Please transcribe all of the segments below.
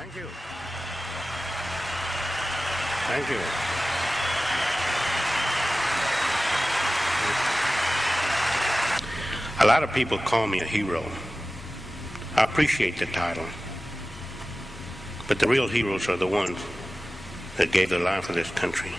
Thank you. Thank you. A lot of people call me a hero. I appreciate the title. But the real heroes are the ones that gave their life for this country.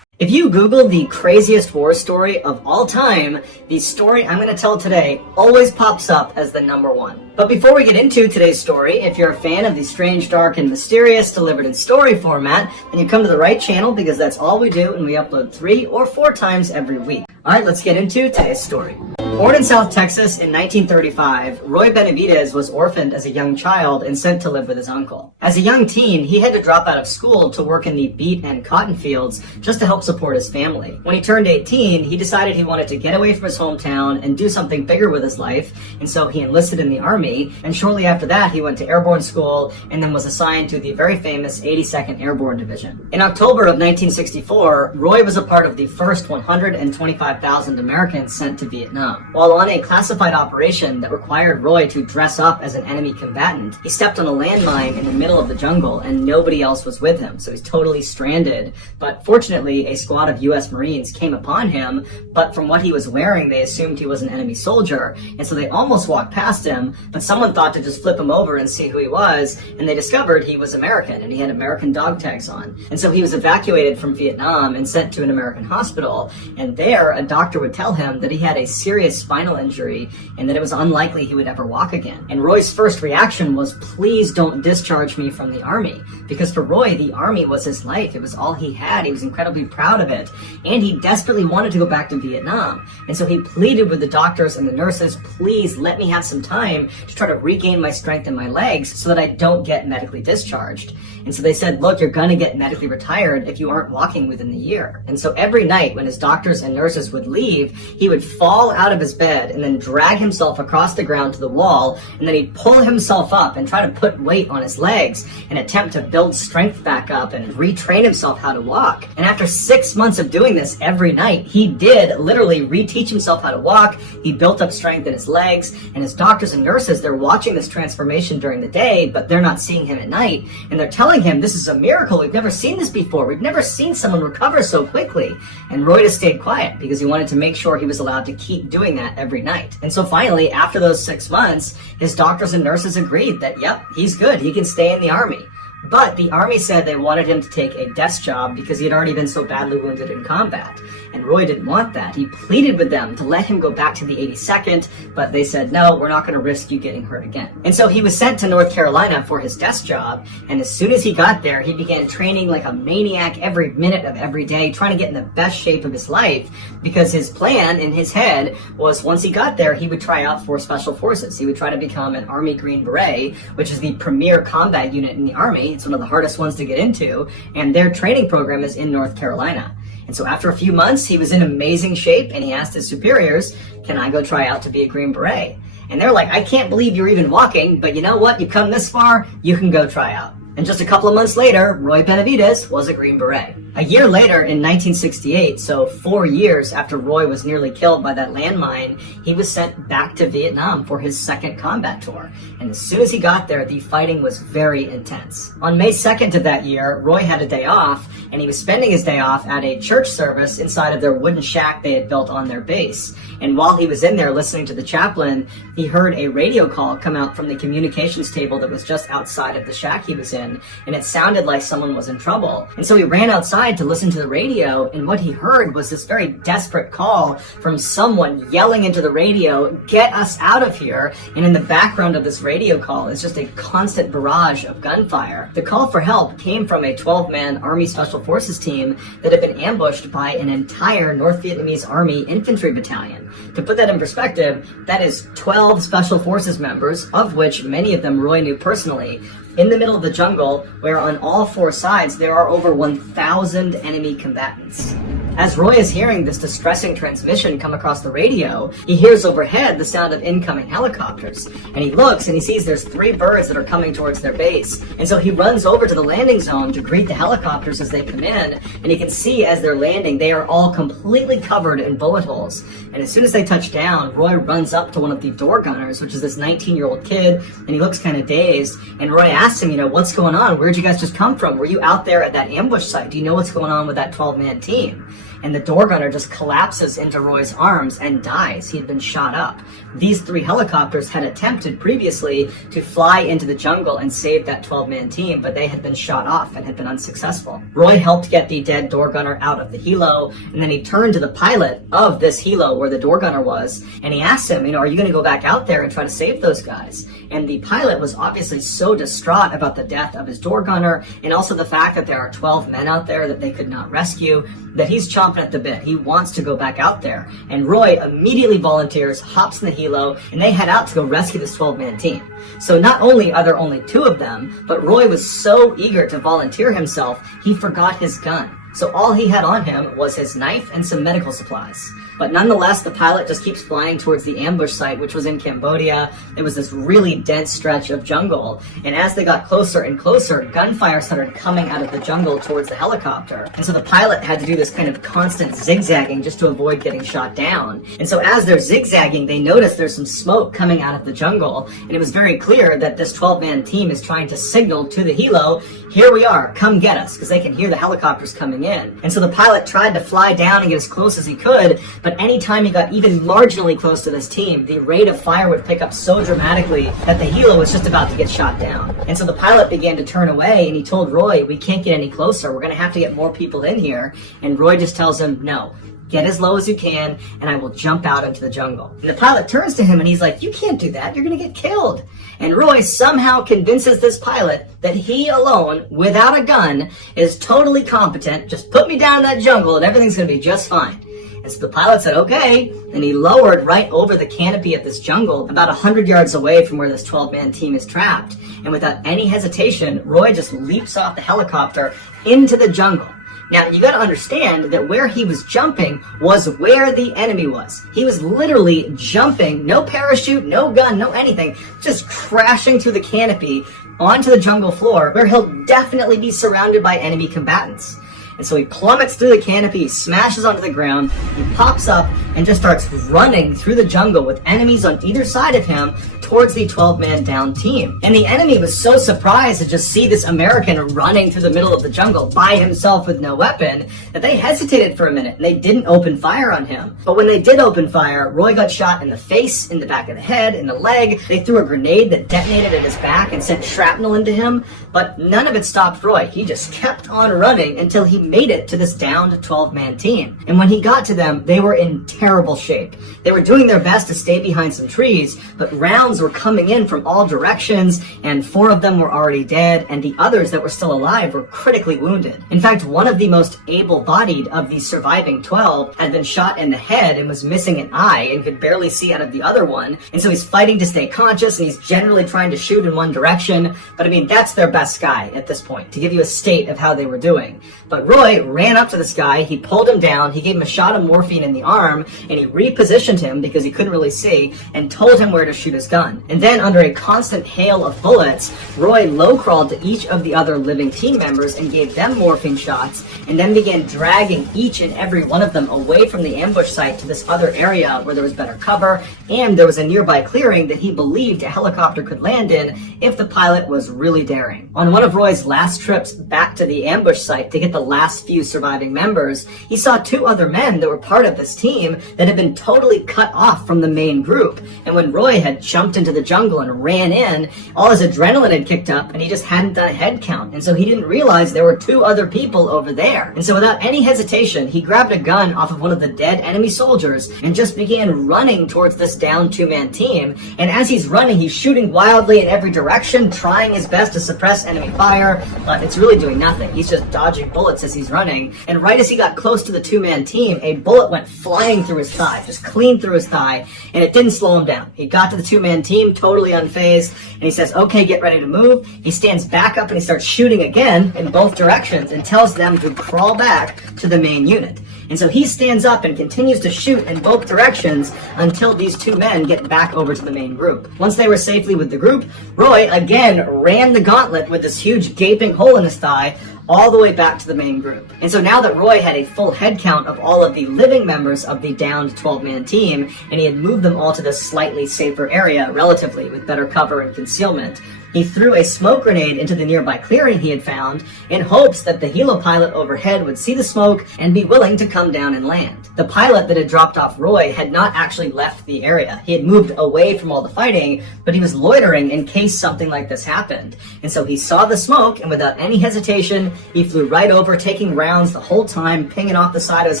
If you Google the craziest war story of all time, the story I'm going to tell today always pops up as the #1. But before we get into today's story, if you're a fan of the strange, dark, and mysterious delivered in story format, then you come to the right channel because that's all we do and we upload 3 or 4 times every week. Alright, let's get into today's story. Born in South Texas in 1935, Roy Benavidez was orphaned as a young child and sent to live with his uncle. As a young teen, he had to drop out of school to work in the beet and cotton fields just to help support his family. When he turned 18, he decided he wanted to get away from his hometown and do something bigger with his life, and so he enlisted in the Army, and shortly after that he went to airborne school and then was assigned to the very famous 82nd Airborne Division. In October of 1964, Roy was a part of the first 125,000 Americans sent to Vietnam. While on a classified operation that required Roy to dress up as an enemy combatant, he stepped on a landmine in the middle of the jungle and nobody else was with him, so he's totally stranded. But fortunately, a squad of US Marines came upon him, but from what he was wearing, they assumed he was an enemy soldier, and so they almost walked past him, but someone thought to just flip him over and see who he was, and they discovered he was American, and he had American dog tags on. And so he was evacuated from Vietnam and sent to an American hospital, and there, a doctor would tell him that he had a serious spinal injury and that it was unlikely he would ever walk again. And Roy's first reaction was, please don't discharge me from the Army. Because for Roy, the Army was his life. It was all he had. He was incredibly proud of it. And he desperately wanted to go back to Vietnam. And so he pleaded with the doctors and the nurses, please let me have some time to try to regain my strength in my legs so that I don't get medically discharged. And so they said, look, you're going to get medically retired if you aren't walking within the year. And so every night when his doctors and nurses would leave, he would fall out of his bed and then drag himself across the ground to the wall, and then he'd pull himself up and try to put weight on his legs and attempt to build strength back up and retrain himself how to walk. And after 6 months of doing this every night, he did literally reteach himself how to walk. He built up strength in his legs, and his doctors and nurses, they're watching this transformation during the day, but they're not seeing him at night. And they're telling him, this is a miracle. We've never seen this before. We've never seen someone recover so quickly. And Roy just stayed quiet because he wanted to make sure he was allowed to keep doing that every night. And so finally, after those 6 months, his doctors and nurses agreed that, yep, he's good. He can stay in the Army. But the Army said they wanted him to take a desk job because he had already been so badly wounded in combat. And Roy didn't want that. He pleaded with them to let him go back to the 82nd, but they said, no, we're not going to risk you getting hurt again. And so he was sent to North Carolina for his desk job, and as soon as he got there, he began training like a maniac every minute of every day, trying to get in the best shape of his life, because his plan in his head was once he got there, he would try out for Special Forces. He would try to become an Army Green Beret, which is the premier combat unit in the Army. It's one of the hardest ones to get into, and their training program is in North Carolina. And so after a few months, he was in amazing shape, and he asked his superiors, can I go try out to be a Green Beret? And they're like, I can't believe you're even walking, but you know what? You've come this far, you can go try out. And just a couple of months later, Roy Benavidez was a Green Beret. A year later, in 1968, so 4 years after Roy was nearly killed by that landmine, he was sent back to Vietnam for his second combat tour. And as soon as he got there, the fighting was very intense. On May 2nd of that year, Roy had a day off, and he was spending his day off at a church service inside of their wooden shack they had built on their base. And while he was in there listening to the chaplain, he heard a radio call come out from the communications table that was just outside of the shack he was in, and it sounded like someone was in trouble. And so he ran outside to listen to the radio, and what he heard was this very desperate call from someone yelling into the radio, get us out of here. And in the background of this radio call is just a constant barrage of gunfire. The call for help came from a 12-man Army Special Forces team that had been ambushed by an entire North Vietnamese Army infantry battalion. To put that in perspective, that is 12 Special Forces members, of which many of them Roy knew personally, in the middle of the jungle, where on all 4 sides there are over 1,000 enemy combatants. As Roy is hearing this distressing transmission come across the radio, he hears overhead the sound of incoming helicopters. And he looks and he sees there's 3 birds that are coming towards their base. And so he runs over to the landing zone to greet the helicopters as they come in. And he can see as they're landing, they are all completely covered in bullet holes. And as soon as they touch down, Roy runs up to one of the door gunners, which is this 19-year-old kid, and he looks kind of dazed. And Roy asks him, what's going on? Where'd you guys just come from? Were you out there at that ambush site? Do you know what's going on with that 12-man team? And the door gunner just collapses into Roy's arms and dies. He had been shot up. These 3 helicopters had attempted previously to fly into the jungle and save that 12-man team, but they had been shot off and had been unsuccessful. Roy helped get the dead door gunner out of the helo, and then he turned to the pilot of this helo where the door gunner was, and he asked him, are you going to go back out there and try to save those guys? And the pilot was obviously so distraught about the death of his door gunner, and also the fact that there are 12 men out there that they could not rescue, that he's chomping at the bit. He wants to go back out there. And Roy immediately volunteers, hops in the helo, and they head out to go rescue this 12-man team. So not only are there only 2 of them, but Roy was so eager to volunteer himself, he forgot his gun. So all he had on him was his knife and some medical supplies. But nonetheless, the pilot just keeps flying towards the ambush site, which was in Cambodia. It was this really dense stretch of jungle. And as they got closer and closer, gunfire started coming out of the jungle towards the helicopter. And so the pilot had to do this kind of constant zigzagging just to avoid getting shot down. And so as they're zigzagging, they notice there's some smoke coming out of the jungle. And it was very clear that this 12-man team is trying to signal to the helo, here we are, come get us, because they can hear the helicopters coming in. And so the pilot tried to fly down and get as close as he could, but anytime he got even marginally close to this team, the rate of fire would pick up so dramatically that the helo was just about to get shot down. And so the pilot began to turn away, and he told Roy, we can't get any closer, we're going to have to get more people in here. And Roy just tells him, no, get as low as you can, and I will jump out into the jungle. And the pilot turns to him and he's like, you can't do that, you're going to get killed. And Roy somehow convinces this pilot that he alone, without a gun, is totally competent. Just put me down in that jungle and everything's going to be just fine. And so the pilot said, okay, and he lowered right over the canopy of this jungle, about 100 yards away from where this 12-man team is trapped. And without any hesitation, Roy just leaps off the helicopter into the jungle. Now, you gotta understand that where he was jumping was where the enemy was. He was literally jumping, no parachute, no gun, no anything, just crashing through the canopy onto the jungle floor, where he'll definitely be surrounded by enemy combatants. And so he plummets through the canopy, he smashes onto the ground, he pops up and just starts running through the jungle with enemies on either side of him towards the 12-man down team. And the enemy was so surprised to just see this American running through the middle of the jungle by himself with no weapon that they hesitated for a minute and they didn't open fire on him. But when they did open fire, Roy got shot in the face, in the back of the head, in the leg. They threw a grenade that detonated in his back and sent shrapnel into him, but none of it stopped Roy. He just kept on running until he made it to this downed 12-man team. And when he got to them, they were in terrible shape. They were doing their best to stay behind some trees, but rounds were coming in from all directions, and 4 of them were already dead, and the others that were still alive were critically wounded. In fact, one of the most able-bodied of the surviving 12 had been shot in the head and was missing an eye and could barely see out of the other one, and so he's fighting to stay conscious, and he's generally trying to shoot in one direction, but I mean, that's their best guy at this point, to give you a state of how they were doing. But Roy ran up to this guy, he pulled him down, he gave him a shot of morphine in the arm, and he repositioned him because he couldn't really see, and told him where to shoot his gun. And then, under a constant hail of bullets, Roy low-crawled to each of the other living team members and gave them morphine shots, and then began dragging each and every one of them away from the ambush site to this other area where there was better cover, and there was a nearby clearing that he believed a helicopter could land in if the pilot was really daring. On one of Roy's last trips back to the ambush site to get the last few surviving members, he saw 2 other men that were part of this team that had been totally cut off from the main group. And when Roy had jumped into the jungle and ran in, all his adrenaline had kicked up and he just hadn't done a head count. And so he didn't realize there were 2 other people over there. And so without any hesitation, he grabbed a gun off of one of the dead enemy soldiers and just began running towards this down 2-man team. And as he's running, he's shooting wildly in every direction, trying his best to suppress enemy fire, but it's really doing nothing. He's just dodging bullets as he's he's running, and right as he got close to the two-man team, a bullet went flying through his thigh, just clean through his thigh, and it didn't slow him down. He got to the two-man team, totally unfazed, and he says, okay, get ready to move. He stands back up and he starts shooting again in both directions and tells them to crawl back to the main unit. And so he stands up and continues to shoot in both directions until these two men get back over to the main group. Once they were safely with the group, Roy again ran the gauntlet with this huge gaping hole in his thigh all the way back to the main group. And so now that Roy had a full head count of all of the living members of the downed 12-man team, and he had moved them all to this slightly safer area, relatively, with better cover and concealment, he threw a smoke grenade into the nearby clearing he had found in hopes that the helo pilot overhead would see the smoke and be willing to come down and land. The pilot that had dropped off Roy had not actually left the area. He had moved away from all the fighting, but he was loitering in case something like this happened. And so he saw the smoke, and without any hesitation, he flew right over, taking rounds the whole time, pinging off the side of his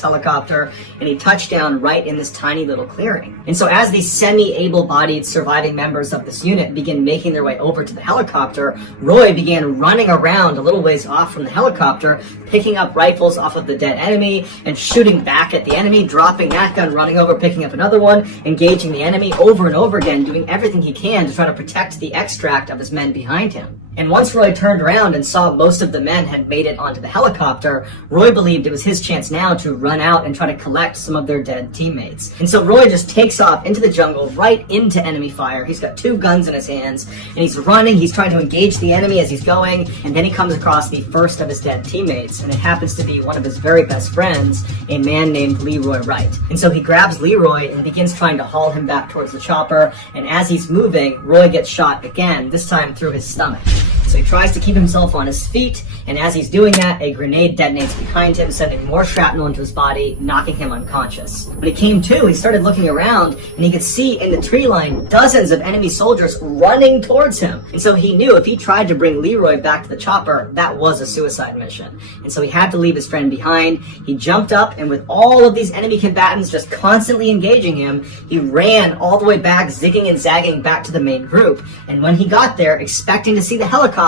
helicopter, and he touched down right in this tiny little clearing. And so as the semi-able-bodied surviving members of this unit began making their way over to the helicopter, Roy began running around a little ways off from the helicopter, picking up rifles off of the dead enemy and shooting back at the enemy, dropping that gun, running over, picking up another one, engaging the enemy over and over again, doing everything he can to try to protect the extract of his men behind him. And once Roy turned around and saw most of the men had made it onto the helicopter, Roy believed it was his chance now to run out and try to collect some of their dead teammates. And so Roy just takes off into the jungle, right into enemy fire. He's got two guns in his hands, and he's running, he's trying to engage the enemy as he's going, and then he comes across the first of his dead teammates, and it happens to be one of his very best friends, a man named Leroy Wright. And so he grabs Leroy and begins trying to haul him back towards the chopper, and as he's moving, Roy gets shot again, this time through his stomach. So he tries to keep himself on his feet, and as he's doing that, a grenade detonates behind him, sending more shrapnel into his body, knocking him unconscious. When he came to, he started looking around, and he could see in the tree line dozens of enemy soldiers running towards him. And so he knew if he tried to bring Leroy back to the chopper, that was a suicide mission. And so he had to leave his friend behind. He jumped up, and with all of these enemy combatants just constantly engaging him, he ran all the way back, zigging and zagging back to the main group. And when he got there, expecting to see the helicopter,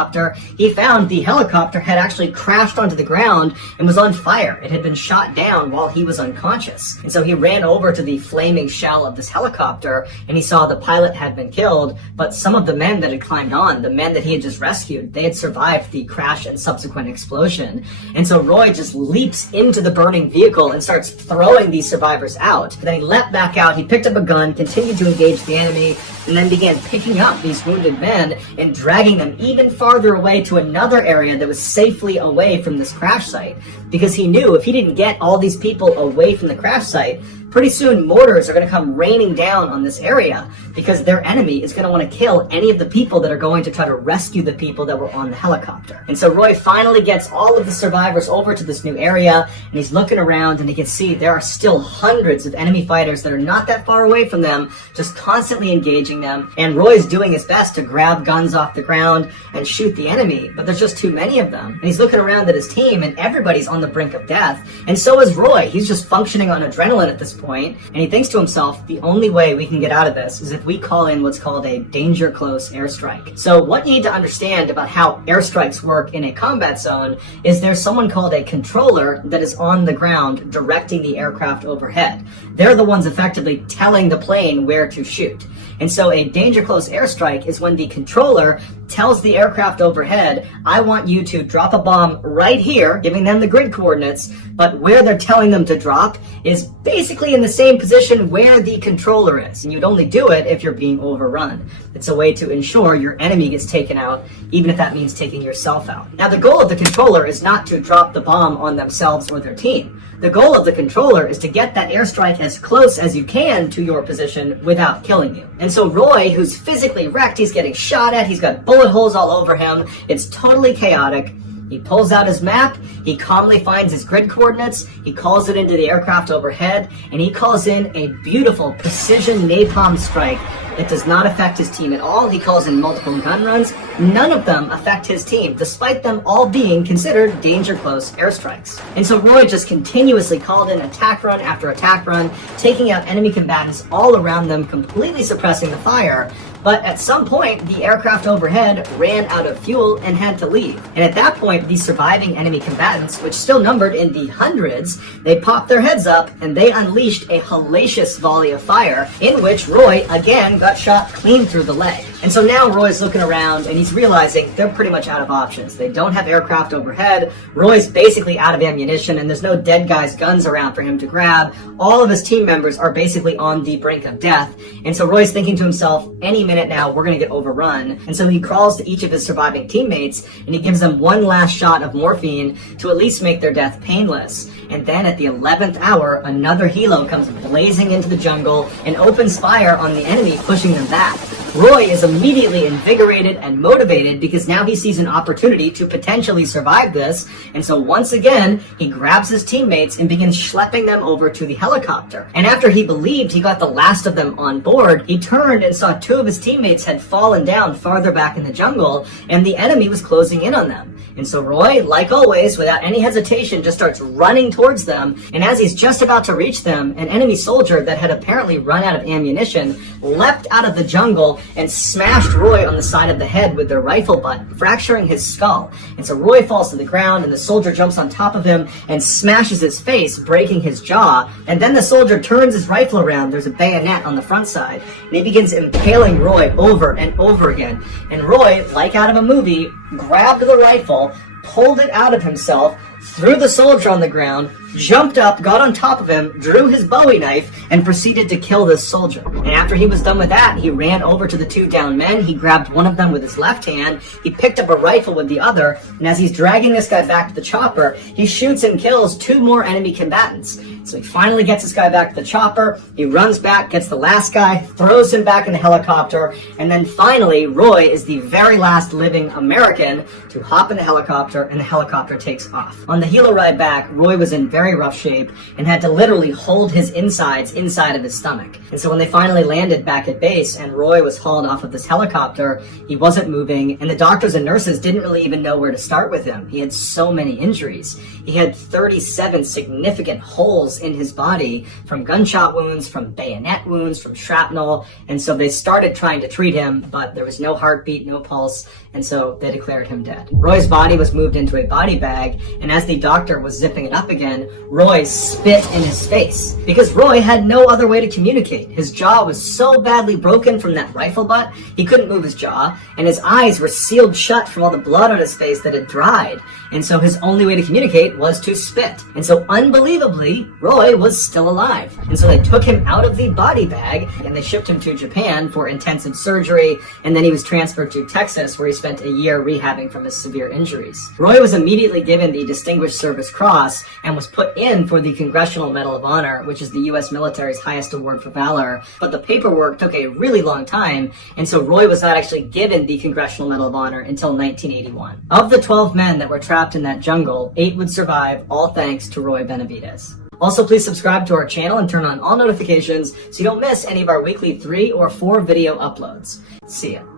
he found the helicopter had actually crashed onto the ground and was on fire. It had been shot down while he was unconscious. And so he ran over to the flaming shell of this helicopter, and he saw the pilot had been killed, but some of the men that had climbed on, the men that he had just rescued, they had survived the crash and subsequent explosion. And so Roy just leaps into the burning vehicle and starts throwing these survivors out. And then he leapt back out, he picked up a gun, continued to engage the enemy, and then began picking up these wounded men and dragging them even farther away to another area that was safely away from this crash site, because he knew if he didn't get all these people away from the crash site, pretty soon mortars are going to come raining down on this area, because their enemy is going to want to kill any of the people that are going to try to rescue the people that were on the helicopter. And so Roy finally gets all of the survivors over to this new area, and he's looking around, and he can see there are still hundreds of enemy fighters that are not that far away from them, just constantly engaging them. And Roy's doing his best to grab guns off the ground and shoot the enemy, but there's just too many of them. And he's looking around at his team, and everybody's on the brink of death. And so is Roy. He's just functioning on adrenaline at this point, and he thinks to himself, the only way we can get out of this is if we call in what's called a danger close airstrike. So what you need to understand about how airstrikes work in a combat zone is there's someone called a controller that is on the ground directing the aircraft overhead. They're the ones effectively telling the plane where to shoot. And so a danger close airstrike is when the controller tells the aircraft overhead, I want you to drop a bomb right here, giving them the grid coordinates, but where they're telling them to drop is basically in the same position where the controller is. And you'd only do it if you're being overrun. It's a way to ensure your enemy gets taken out, even if that means taking yourself out. Now, the goal of the controller is not to drop the bomb on themselves or their team. The goal of the controller is to get that airstrike as close as you can to your position without killing you. And so Roy, who's physically wrecked, he's getting shot at, he's got bullet holes all over him, it's totally chaotic. He pulls out his map, he calmly finds his grid coordinates, he calls it into the aircraft overhead, and he calls in a beautiful precision napalm strike that does not affect his team at all. He calls in multiple gun runs. None of them affect his team, despite them all being considered danger close airstrikes. And so Roy just continuously called in attack run after attack run, taking out enemy combatants all around them, completely suppressing the fire. But at some point, the aircraft overhead ran out of fuel and had to leave. And at that point, point, the surviving enemy combatants, which still numbered in the hundreds, they popped their heads up and they unleashed a hellacious volley of fire in which Roy again got shot clean through the leg. And so now Roy's looking around and he's realizing they're pretty much out of options. They don't have aircraft overhead, Roy's basically out of ammunition, and there's no dead guys' guns around for him to grab. All of his team members are basically on the brink of death. And so Roy's thinking to himself, any minute now we're going to get overrun. And so he crawls to each of his surviving teammates and he gives them one last shot of morphine to at least make their death painless. And then at the 11th hour, another helo comes blazing into the jungle and opens fire on the enemy, pushing them back. Roy is immediately invigorated and motivated because now he sees an opportunity to potentially survive this. And so once again, he grabs his teammates and begins schlepping them over to the helicopter. And after he believed he got the last of them on board, he turned and saw two of his teammates had fallen down farther back in the jungle and the enemy was closing in on them. And so Roy, like always, without any hesitation, just starts running towards them. And as he's just about to reach them, an enemy soldier that had apparently run out of ammunition leapt out of the jungle and smashed Roy on the side of the head with their rifle butt, fracturing his skull. And so Roy falls to the ground and the soldier jumps on top of him and smashes his face, breaking his jaw. And then the soldier turns his rifle around. There's a bayonet on the front side. And he begins impaling Roy over and over again. And Roy, like out of a movie, grabbed the rifle, pulled it out of himself, threw the soldier on the ground, jumped up, got on top of him, drew his Bowie knife, and proceeded to kill this soldier. And after he was done with that, he ran over to the two down men, he grabbed one of them with his left hand, he picked up a rifle with the other, and as he's dragging this guy back to the chopper, he shoots and kills two more enemy combatants. So he finally gets this guy back to the chopper, he runs back, gets the last guy, throws him back in the helicopter, and then finally, Roy is the very last living American to hop in the helicopter, and the helicopter takes off. On the helo ride back, Roy was in very rough shape and had to literally hold his insides inside of his stomach. And so when they finally landed back at base and Roy was hauled off of this helicopter, he wasn't moving, and the doctors and nurses didn't really even know where to start with him. He had so many injuries. He had 37 significant holes in his body from gunshot wounds, from bayonet wounds, from shrapnel, and so they started trying to treat him, but there was no heartbeat, no pulse, and so they declared him dead. Roy's body was moved into a body bag, and as the doctor was zipping it up again, Roy spit in his face because Roy had no other way to communicate. His jaw was so badly broken from that rifle butt, he couldn't move his jaw, and his eyes were sealed shut from all the blood on his face that had dried. And so his only way to communicate was to spit. And so unbelievably, Roy was still alive. And so they took him out of the body bag and they shipped him to Japan for intensive surgery. And then he was transferred to Texas, where he spent a year rehabbing from his severe injuries. Roy was immediately given the Distinguished Service Cross and was put in for the Congressional Medal of Honor, which is the U.S. military's highest award for valor. But the paperwork took a really long time, and so Roy was not actually given the Congressional Medal of Honor until 1981. Of the 12 men that were trapped in that jungle, 8 would survive, all thanks to Roy Benavides. Also, please subscribe to our channel and turn on all notifications so you don't miss any of our weekly 3 or 4 video uploads. See ya.